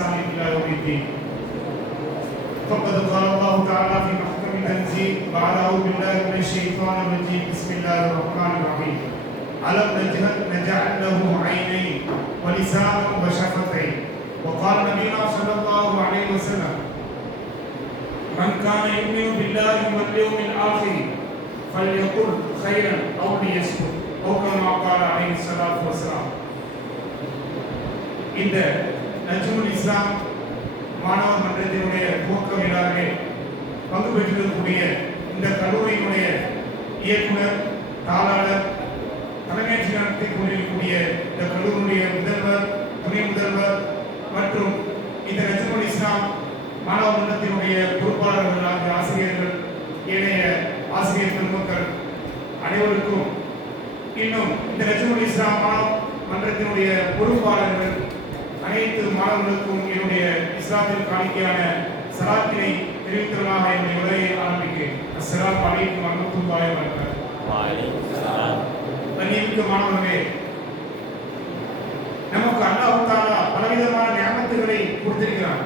بإحسان إلى يوم الدين فقد قال الله تعالى في محكم التنزيل بعد أعوذ بالله من الشيطان الرجيم بسم الله الرحمن الرحيم ألم نجعل نجعل له عينين ولسانا وشفتين وقال نبينا صلى الله عليه وسلم من كان يؤمن بالله واليوم الآخر فليقل خيرا أو ليسكت أو كما قال عليه الصلاة والسلام இந்த நஜ்முல் இஸ்லாம் மாணவர் மன்றத்தினுடைய துவக்க விழாவிலே பங்கு பெற்றிருக்கக்கூடிய இந்த கல்லூரியினுடைய இயக்குனர் தாளாளர் தலைமையாட்சி நடத்தி கொண்டிருக்கக்கூடிய இந்த கல்லூரியுடைய முதல்வர் துணை முதல்வர் மற்றும் இந்த நஜ்முல் இஸ்லாம் மாணவர் மன்றத்தினுடைய பொறுப்பாளர்கள் ஆகிய ஆசிரியர்கள் ஏனைய ஆசிரியர் பெருமக்கள் அனைவருக்கும் இன்னும் இந்த நஜ்முல் இஸ்லாம் மாணவ மன்றத்தினுடைய பொறுப்பாளர்கள் அனைத்து மாணவர்களுக்கும் என்னுடைய இஸ்லாத்தின் காணிக்கையான சலாத்தினை தெரிவித்தவனாக என்னுடைய உரையை ஆரம்பிக்கிறேன். அஸ்லாம் அலைக்கும் வரமத்துல்லாஹி வபரகாத்துஹு. கண்ணியமிக்க மாணவர்களே நமக்கு அல்லாஹ் தாலா பலவிதமான ஞானத்துகளை கொடுத்திருக்கிறான்.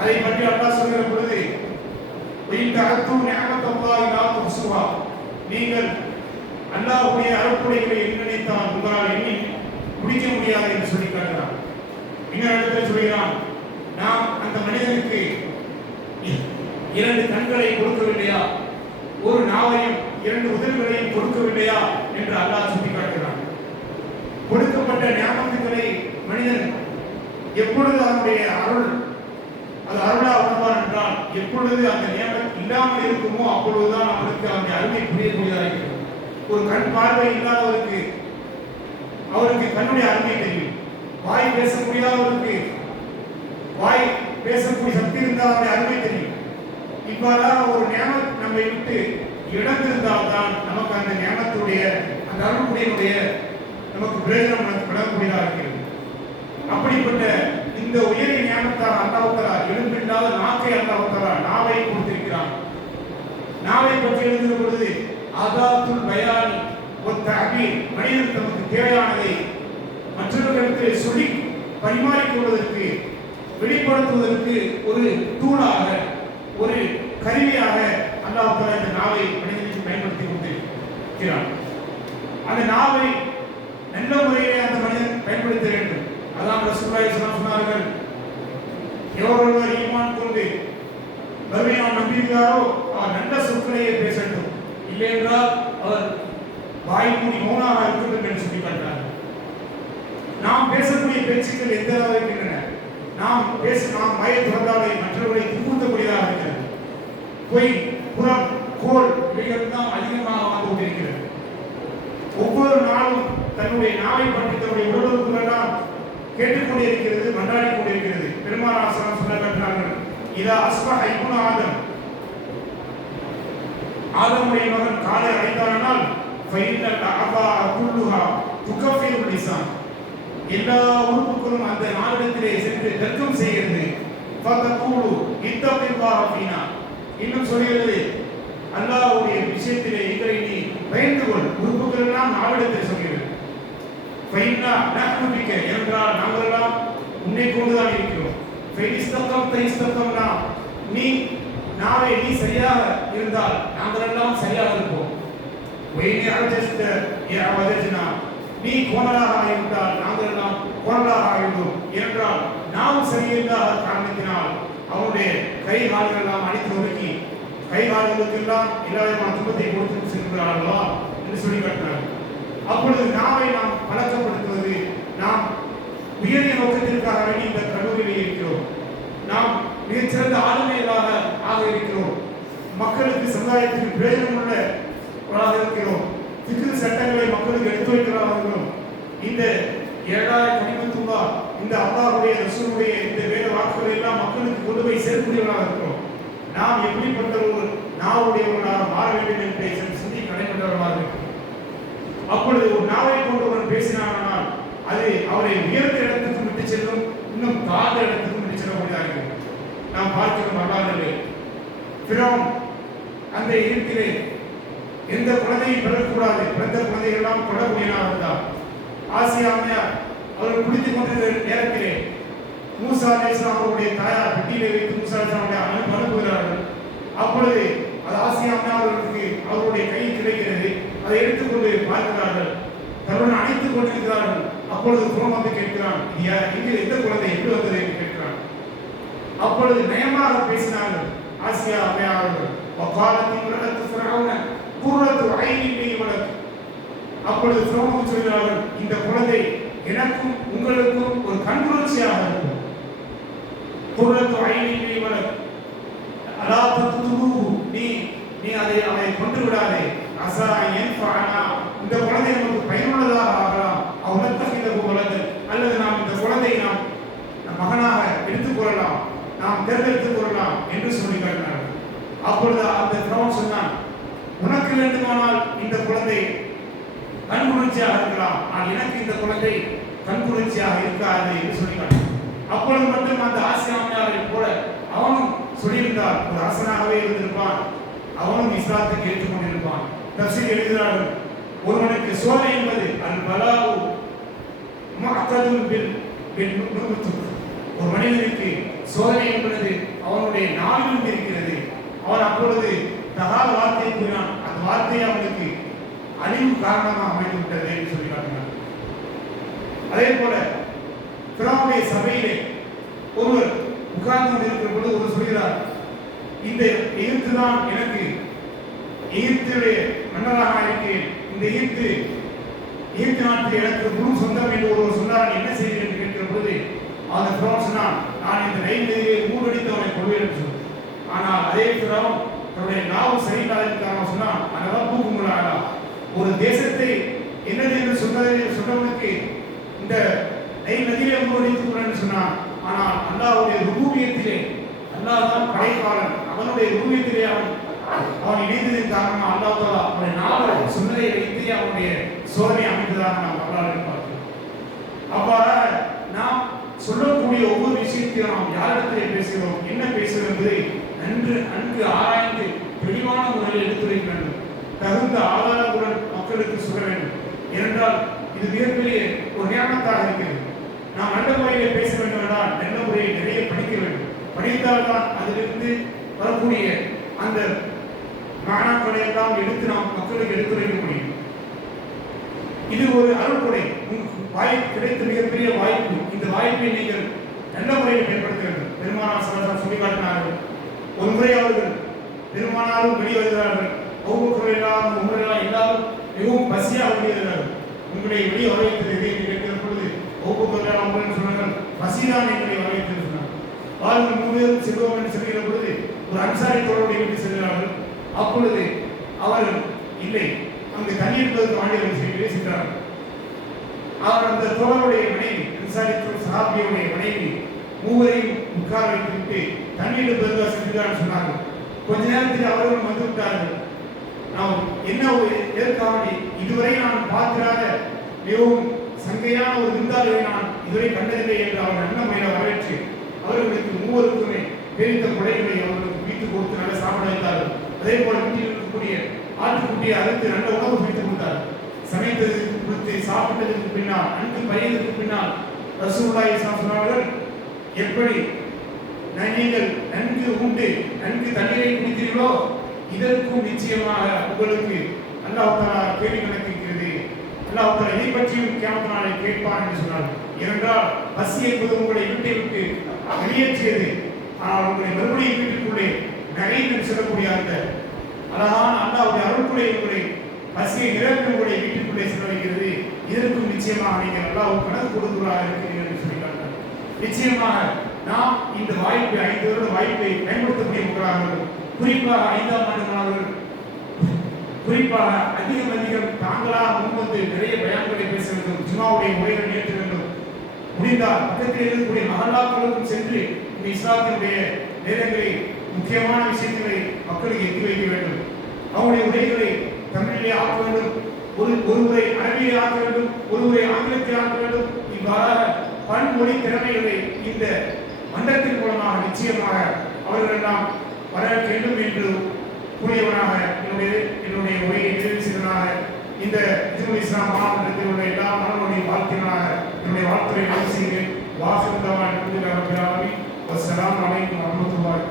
அதை பற்றி அல்லாஹ் சொல்கிற பொழுது நீங்கள் அல்லாஹ்வுடைய அருட்கொடைகளை எண்ணி நினைத்தால் உங்களால் எண்ணி முடிக்க முடியாது என்று சொல்லி காட்டுகிறான். இன்னொரு இடத்துல சொல்கிறான். நாம் அந்த மனிதனுக்கு இரண்டு கண்களை கொடுக்கவில்லையா? ஒரு நாவையும் இரண்டு உதவிகளையும் கொடுக்கவில்லையா? என்று அல்லாஹ் சுட்டிக்காட்டுகிறான். கொடுக்கப்பட்ட ஞாபகங்களை மனிதன் எப்பொழுது அவனுடைய அருள் அது அருளா உணர்வான் என்றால் எப்பொழுது அந்த நியமனம் இல்லாமல் இருக்குமோ அப்பொழுதுதான் அவனுக்கு அந்த அருமை புரியக்கூடியதாக இருக்கிறது ஒரு கண் பார்வை இல்லாதவருக்கு அவருக்கு கண்ணுடைய அருமை தெரியும். வாய் பேச முடியாதவருக்கு வாய் பேசக்கூடிய சக்தி இருந்தால் அவருடைய அருமை தெரியும். இவ்வாறான ஒரு ஞானம் நம்மை விட்டு இழந்திருந்தால்தான் நமக்கு அந்த ஞானத்துடைய அந்த அருள்குடியினுடைய நமக்கு பிரயோஜனம் நமக்கு விடக்கூடியதாக இருக்கிறது. அப்படிப்பட்ட இந்த உயரிய ஞானத்தால் அல்லாவுத்தரா எழும்பில்லாத நாக்கை அல்லாவுத்தரா நாவை கொடுத்திருக்கிறான். நாவை பற்றி எழுதுகிற பொழுது ஆதாத்துல் பயானி ஒரு தகவல் மனிதன் தமக்கு தேவையானதை மற்றவர்களுக்கு சொல்லி பரிமாறிக்கொள்வதற்கு வெளிப்படுத்துவதற்கு ஒரு தூளாக ஒரு கருவியாக அல்லாஹால இந்த நாவை மனிதனுக்கு பயன்படுத்தி கொண்டிருக்கிறான். அந்த நாவை நல்ல முறையிலே அந்த மனிதன் பயன்படுத்த வேண்டும். அதான் ரசூலாய் சொன்னார்கள் எவரொருவர் ஈமான் கொண்டு வறுமையான் நம்பியிருந்தாரோ அவர் நல்ல சொற்களையே பேசட்டும். இல்லை என்றால் அவர் வாய் மூடி மௌனாக இருக்கட்டும் என்று சொல்லி நாம் பேசக்கூடிய பேச்சுக்கள் எந்த அளவு இருக்கின்றன? நாம் பேச நாம் மய துறந்தாலே மற்றவர்களை துன்புறுத்தக்கூடியதாக இருக்கிறது. பொய் புறம் கோல் இவைகள் தான் அதிகமாக வந்து கொண்டிருக்கிறது. ஒவ்வொரு நாளும் தன்னுடைய நாவை பற்றி தன்னுடைய உடலுக்குள்ளெல்லாம் கேட்டுக்கொண்டிருக்கிறது மன்றாடி கொண்டிருக்கிறது. பெருமாள் ஆசனம் சொல்ல கட்டினார்கள் இதா அஸ்பஹ இப்னு ஆதம். ஆதமுடைய மகன் காலை அடைத்தானால் ஃபைனல் அபா குல்லுஹா துக்கஃபீர் லிசான். எல்லா உறுப்புகளும் அந்த நாளிடத்திலே சென்று தர்க்கம் செய்கிறது. ஃபதகூலு இத்தபில்லாஹ ஃபீனா இன்னும் சொல்கிறது அல்லாஹ்வுடைய விஷயத்திலே எங்களை நீ பயந்து கொள் உறுப்புகள் எல்லாம் நாளிடத்தில் சொல்கிறது. ஃபைனா நஹ்னு பிக்க என்றால் நாங்கள் எல்லாம் உன்னை கொண்டுதான் இருக்கிறோம். ஃபைனிஸ்தகம் தைஸ்தகம்னா நீ நாளை நீ சரியாக இருந்தால் நாங்கள் எல்லாம் சரியாக இருப்போம். வைனி நீ கோணலாக இருந்தால் நாங்கள் எல்லாம் கோணலாக ஆகிவிடும் என்றால் நாம் சரியில்லாத காரணத்தினால் அவனுடைய கை கால்கள் எல்லாம் அடித்து ஒதுக்கி கை கால்களுக்கெல்லாம் எல்லா விதமான துன்பத்தை கொடுத்து செல்கிறார் என்று சொல்லி காட்டினார் அப்பொழுது நாவை நாம் பழக்கப்படுத்துவது நாம் உயரிய நோக்கத்திற்காக வேண்டி இந்த கல்லூரியில் இருக்கிறோம். நாம் மிகச்சிறந்த ஆளுமைகளாக ஆக இருக்கிறோம். மக்களுக்கு சமுதாயத்திற்கு பிரயோஜனம் உள்ளவர்களாக இருக்கிறோம். திக்கு சட்டங்களை மக்களுக்கு எடுத்து வைக்கிறவர்களாக இருக்கிறோம். இந்த ஏழாயிரம் கனிமத்துவா இந்த அல்லாஹுடைய ரசூலுடைய இந்த வேத வாக்குகளை எல்லாம் மக்களுக்கு கொண்டு போய் சேர்க்கக்கூடியவர்களாக இருக்கிறோம். நாம் எப்படிப்பட்ட ஒரு நாவுடையவர்களாக மாற வேண்டும் என்று சிந்தி கடைபெற்றவர்களாக இருக்கிறோம். அப்பொழுது ஒரு நாவை கொண்டவன் பேசினானால் அது அவரை உயர்ந்த இடத்துக்கு விட்டு செல்லும் இன்னும் தாழ்ந்த இடத்துக்கு விட்டு செல்லக்கூடியதாக இருக்கும். நாம் பார்க்கிற வரலாறுகளே பிறோம் அந்த இருக்கிறே எந்த குழந்தையும் பெறக்கூடாது பிறந்த குழந்தைகள் எல்லாம் கொல்லக்கூடியவனாக இருந்தார் ஆசியா அவர்கள் குடித்துக் கொண்டிருந்த நேரத்திலே மூசா அலிஸ்லாம் அவருடைய தாயார் பெட்டியிலே வைத்து மூசா அலிஸ்லாமுடைய அனுப்புகிறார்கள் அப்பொழுது அது ஆசியா அவர்களுக்கு அவருடைய கை கிடைக்கிறது. அதை எடுத்துக்கொண்டு பார்க்கிறார்கள். தன்னுடன் அணைத்துக் கொண்டிருக்கிறார்கள். அப்பொழுது புறம் வந்து கேட்கிறான் "இது யார்? எங்கே எந்த குழந்தை? எப்படி வந்தது? என்று கேட்கிறான். அப்பொழுது நயமாக பேசினார்கள். ஆசியா அம்மையா அவர்கள் வக்காலத்தின் உலகத்து ஃபிரௌன குர்ரத்து ஐனின் அப்பொழுது ஃபிரௌனுக்கு சொல்கிறார்கள் இந்த குழந்தை எனக்கும் உங்களுக்கும் ஒரு கண்குளிர்ச்சியாக இருக்கும். குர்ரத்து ஐநீ வலது நீ நீ அதை அதை கொண்டு விடாதே. அசா யன்ஃபஅனா இந்த குழந்தை நமக்கு பயனுள்ளதாக ஆகலாம். அவனத்தகித குழந்தை அல்லது நாம் இந்த குழந்தையை நாம் மகனாக எடுத்துக் கொள்ளலாம். நாம் தேர்ந்தெடுத்துக் கொள்ளலாம் என்று சொல்லி காட்டினார்கள் அப்பொழுது அந்த கிரௌண்ட் சொன்னான் உனக்கு வேண்டுமானால் இந்த கண்குளிர்ச்சியாக இருக்கலாம். ஆனால் எனக்கு இந்த குழந்தை கண்குளிர்ச்சியாக இருக்காது என்று சொல்லி அப்பொழுது மட்டும் அந்த ஆசியாமியாரை போல அவனும் சொல்லியிருந்தார் ஒரு அரசனாகவே இருந்திருப்பான். அவனும் இஸ்லாத்துக்கு ஏற்றுக்கொண்டிருப்பான் தப்சீர் எழுதினாலும் ஒருவனுக்கு சோதனை என்பது அல் பலாவு ஒரு மனிதனுக்கு சோதனை என்பது அவனுடைய நாவிலும் இருக்கிறது. அவன் அப்பொழுது தகாத வார்த்தையை கூறினான். அந்த வார்த்தையை அவனுக்கு அழிவு காரணமாக அமைந்து விட்டது என்று சொல்லி காட்டினார் அதே போல பிராவுடைய சபையிலே ஒருவர் உட்கார்ந்து கொண்டிருக்கிற பொழுது ஒருவர் சொல்கிறார் இந்த எகிப்து தான் எனக்கு எகிப்துடைய மன்னராக இருக்கிறேன் இந்த எகிப்து எகிப்து நாட்டில் எனக்கு முழு சொந்தம் என்று ஒருவர் சொன்னார். என்ன செய்தீர்கள் என்று கேட்கிற பொழுது அந்த பிறவன் சொன்னான் நான் இந்த நெய் நதியை மூடடித்து அவனை கொள்வேன் என்று சொன்னான் ஆனால் அதே பிறவன் தன்னுடைய நாவு சரியில்லாததற்காக சொன்னான் அதெல்லாம் பூக்கு ஒரு தேசத்தை என்னது என்று சொன்னதை சொன்னவனுக்கு இந்த நெய் நதியிலே மூடடித்து கொள்வேன் சொன்னான். ஆனால் அல்லாவுடைய ரூபியத்திலே அல்லாஹ் தான் படைப்பாளன். அவனுடைய ரூபியத்திலே அவன் அவன் இணைந்ததன் காரணமாக அல்லாஹ் தாலா அவனுடைய நாவல் சொன்னதை வைத்து அவனுடைய சோதனை அமைந்ததாக நாம் வரலாறு பார்க்கிறோம். அவ்வாறாக நாம் சொல்லக்கூடிய ஒவ்வொரு விஷயத்தையும் நாம் யாரிடத்திலே பேசுகிறோம் என்ன பேசுகிறோம் என்பதை நன்று நன்கு ஆராய்ந்து தெளிவான முறையில் எடுத்துரைக்க வேண்டும். தகுந்த ஆதாரங்களுடன் மக்களுக்கு சொல்ல வேண்டும். ஏனென்றால் இது மிகப்பெரிய ஒரு நியமனத்தாக இருக்கிறது. நாம் நல்ல முறையிலே பேச வேண்டும் என்றால் நல்ல முறையை நிறைய படிக்க வேண்டும். படித்தால்தான் அதிலிருந்து வரக்கூடிய அந்த மாணாக்களை எல்லாம் எடுத்து நாம் மக்களுக்கு எடுத்துரைக்க முடியும். இது ஒரு அருள்கொடை. வாய்ப்பு கிடைத்த மிகப்பெரிய வாய்ப்பு. இந்த வாய்ப்பை நீங்கள் நல்ல முறையில் பயன்படுத்த வேண்டும். பெருமானார் சலசம் சொல்லி காட்டினார்கள் ஒரு முறை அவர்கள் பெருமானாரும் வெளிவருகிறார்கள். ஒவ்வொரு உங்களெல்லாம் எல்லாரும் மிகவும் பசியாக வெளியேறுகிறார்கள் உங்களை வெளியே வரவேற்றது எதை கேட்கிற பொழுது ஒவ்வொரு எல்லாம் சொன்னார்கள் பசிதான் எங்களை வரவேற்றது சொன்னார். வாருங்கள் மூவேரும் செல்வோம் என்று சொல்கிற பொழுது ஒரு அன்சாரி தோழருடைய வீட்டு செல்கிறார்கள். அப்பொழுது அவர்கள் இல்லை அங்கு தண்ணீர் என்பதற்கு ஆண்டியவர்கள் செய்கிறே சென்றார்கள். அவர் அந்த தோழருடைய மனைவி அன்சாரி சஹாபியுடைய மனைவி மூவரையும் உட்கார வைத்துவிட்டு தண்ணீர் எடுப்பதற்காக சென்றார்கள் சொன்னார்கள். கொஞ்ச நேரத்தில் அவர்களும் வந்து விட்டார்கள். நாம் என்ன ஒரு ஏற்காவடி இதுவரை நான் பார்க்கிறாத மிகவும் சங்கையான ஒரு விருந்தாளியை நான் இதுவரை கண்டதில்லை என்று அவர் நல்ல முறையில் வரவேற்று அவர்களுக்கு மூவருக்குமே பெரித்த குடைகளை அவர்களுக்கு வீட்டுக்கு கொடுத்து நல்ல சாப்பிட வைத்தார்கள். அதே போல வீட்டில் இருக்கக்கூடிய ஆட்டுக்குட்டியை அறுத்து நல்ல உணவு வைத்து கொடுத்தார். சமைத்ததுக்கு கொடுத்து சாப்பிட்டதற்கு பின்னால் நன்கு பயிருக்கு பின்னால் ரசூலாய் ஸல்லல்லாஹு சொன்னார்கள் எப்படி நீங்கள் நன்கு உண்டு நன்கு தண்ணீரை குடித்தீர்களோ இதற்கும் நிச்சயமாக உங்களுக்கு அல்லாஹ் கேள்வி கணக்கிருக்கிறது அல்லாஹ் தஆலா இதை பற்றியும் கியாமத் நாளை கேட்பான் என்று சொன்னார் ஏனென்றால் பசி என்பது உங்களை வீட்டை விட்டு வெளியேற்றியது. ஆனால் உங்களை மறுபடியும் வீட்டுக்குள்ளே நகைந்து செல்லக்கூடிய அந்த அழகான அல்லாவுடைய அருள்குறை உங்களை பசியை நிரப்பி உங்களை வீட்டுக்குள்ளே செல்ல வைக்கிறது. இதற்கும் நிச்சயமாக நீங்கள் அல்லாஹ் கணக்கு கொடுக்கிறதாக இருக்கிறீர்கள் என்று சொல்லி நிச்சயமாக நாம் இந்த வாய்ப்பை ஐந்து வருட வாய்ப்பை பயன்படுத்தக்கூடிய மக்களாக குறிப்பாக ஐந்தாம் ஆண்டு மாணவர்கள் குறிப்பாக அதிகம் அதிகம் தாங்களாக முன்வந்து நிறைய பயான்களை பேச வேண்டும் ஜுமாவுடைய உரைகள் ஏற்ற வேண்டும். முடிந்தால் பக்கத்தில் இருக்கக்கூடிய மகல்லாக்களுக்கும் சென்று இந்த இஸ்லாத்தினுடைய நேரங்களை முக்கியமான விஷயங்களை மக்களுக்கு எத்தி வைக்க வேண்டும். அவருடைய உரைகளை தமிழிலே ஆக்க வேண்டும். ஒரு ஒரு உரை அரபியை ஆக்க வேண்டும். ஒரு உரை ஆங்கிலத்தில் ஆக்க வேண்டும். இவ்வாறாக பன்மொழி திறமைகளை இந்த மன்றத்தின் மூலமாக நிச்சயமாக அவர்கள் வர வேண்டும் என்று கூறியவனாக என்னுடைய என்னுடைய உரையை நிறைவு செய்தவனாக இந்த இஸ்லாம் இஸ்லாம் மாவட்டத்தில் எல்லா மாணவர்களையும் வாழ்த்தினாக என்னுடைய வாழ்த்துறை நிறைவு செய்கிறேன். வாஹிர் தவான் அல்ஹம்துலில்லாஹி ரப்பில் ஆலமீன் வஸ்ஸலாமு அலைக்கும் வரஹ்மத்துல்லாஹி